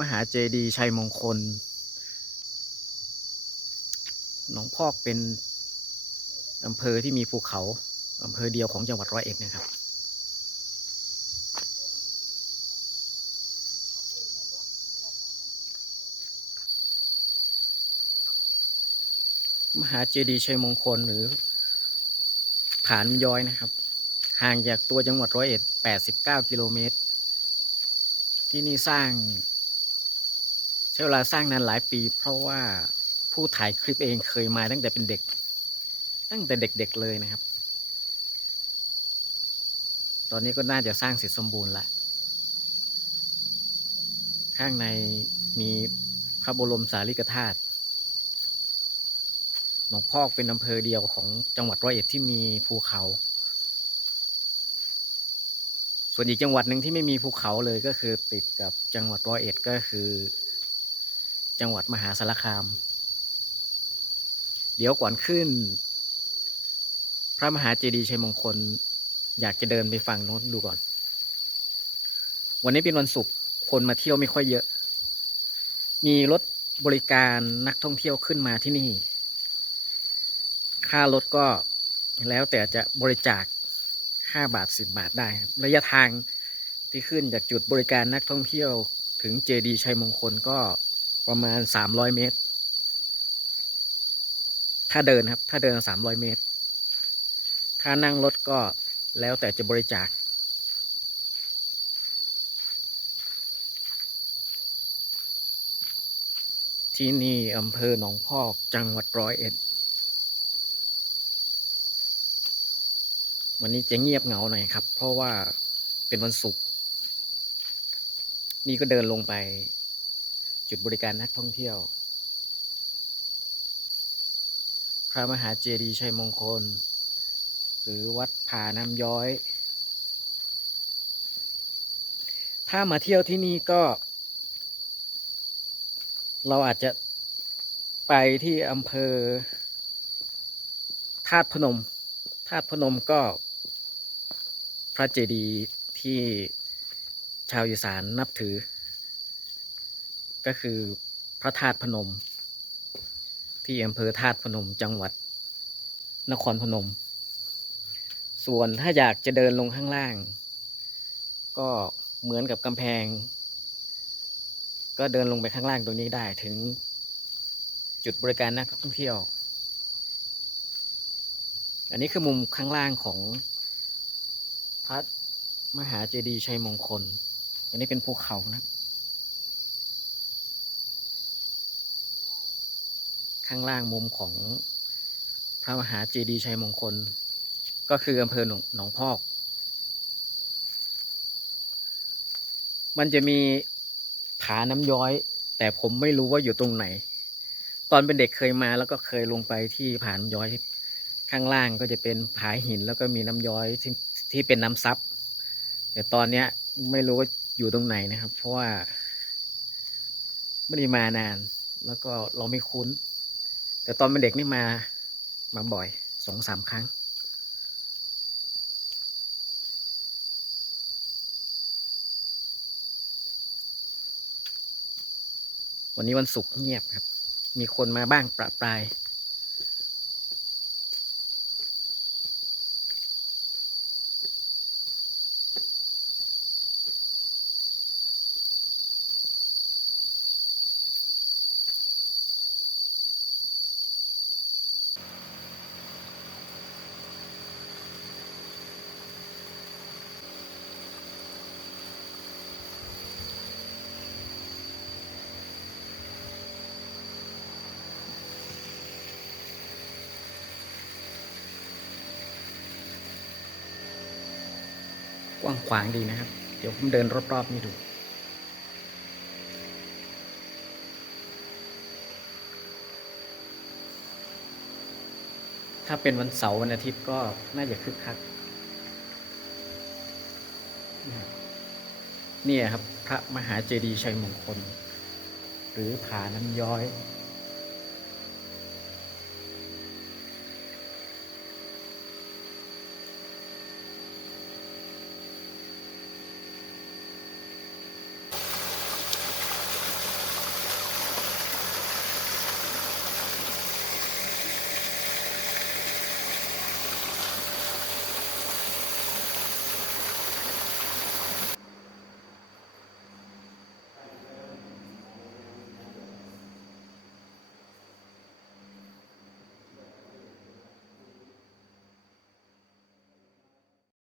มหาเจดีย์ชัยมงคล หนองพอกเป็นอำเภอที่มีภูเขาอำเภอเดียวของจังหวัดร้อยเอ็ดนะครับ มหาเจดีย์ชัยมงคลหรือผานย้อยนะครับ ห่างจากตัวจังหวัดร้อยเอ็ด 89 กิโลเมตร ที่นี่สร้าง ใช้เวลาสร้างนานหลายปี เพราะว่าผู้ถ่ายคลิปเองเคยมาตั้งแต่เป็นเด็ก ตั้งแต่เด็กๆเลยนะครับ ตอนนี้ก็น่าจะสร้างเสร็จสมบูรณ์ละข้างในมีพระบรมสารีริกธาตุหนองพอกเป็นอำเภอเดียวของจังหวัดร้อยเอ็ดที่มีภูเขา ส่วนอีกจังหวัดหนึ่งที่ไม่มีภูเขาเลยก็คือติดกับจังหวัดร้อยเอ็ดก็คือ จังหวัดมหาสารคาม เดี๋ยวก่อนขึ้น พระมหาเจดีย์ชัยมงคล อยากจะเดินไปฝั่งโน้นดูก่อน วันนี้เป็นวันศุกร์คนมาเที่ยวไม่ค่อยเยอะ มีรถบริการนักท่องเที่ยวขึ้นมาที่นี่ ค่ารถก็แล้วแต่จะบริจาค5บาท 10 บาทได้ครับระยะทางที่ขึ้นจากจุดบริการนักท่องเที่ยวถึงเจดีย์ชัยมงคลก็ ประมาณ300เมตร ถ้าเดินครับ ถ้าเดิน300เมตร ถ้านั่งรถก็แล้วแต่จะบริจาค ที่นี่อำเภอหนองพอกจังหวัดร้อยเอ็ด วันนี้จะเงียบเหงาหน่อยครับ เพราะว่าเป็นวันศุกร์นี่ก็เดินลงไป จุดบริการนักท่องเที่ยว พระมหาเจดีย์ชัยมงคล หรือวัดผาน้ำย้อย ถ้ามาเที่ยวที่นี่ก็ เราอาจจะไปที่อำเภอธาตุพนมธาตุพนมก็พระเจดีย์ที่ชาวอีสานนับถือ ก็คือพระธาตุพนม ที่อำเภอธาตุพนมจังหวัด นครพนม ส่วนถ้าอยากจะเดินลงข้างล่าง ก็เหมือนกับกำแพง ก็เดินลงไปข้างล่างตรงนี้ได้ถึงจุดบริการนักท่องเที่ยว อันนี้คือมุมข้างล่างของพระมหาเจดีย์ชัยมงคล อันนี้เป็นภูเขานะ ข้างล่างมุมของพระมหาเจดีย์ชัยมงคล ก็คืออำเภอหนองหนองพอก มันจะมีผาน้ำย้อย แต่ผมไม่รู้ว่าอยู่ตรงไหน ตอนเป็นเด็กเคยมาแล้วก็เคยลงไปที่ผาน้ำย้อยข้างล่างก็จะเป็นผาหินแล้วก็มีน้ำย้อยที่ที่เป็นน้ำซับแต่ตอนเนี้ยไม่รู้ว่าอยู่ตรงไหนนะครับ เพราะว่าไม่ได้มานานแล้วก็เราไม่คุ้น แต่ตอนเป็นเด็กนี่มามาบ่อยสองสามครั้ง วันนี้วันศุกร์เงียบครับ มีคนมาบ้างประปราย กว้างขวางดีนะครับ เดี๋ยวผมเดินรอบๆนี่ดูถ้าเป็นวันเสาร์วันอาทิตย์ก็น่าจะคึกคักนี่ครับพระมหาเจดีย์ชัยมงคล หรือผาน้ำย้อย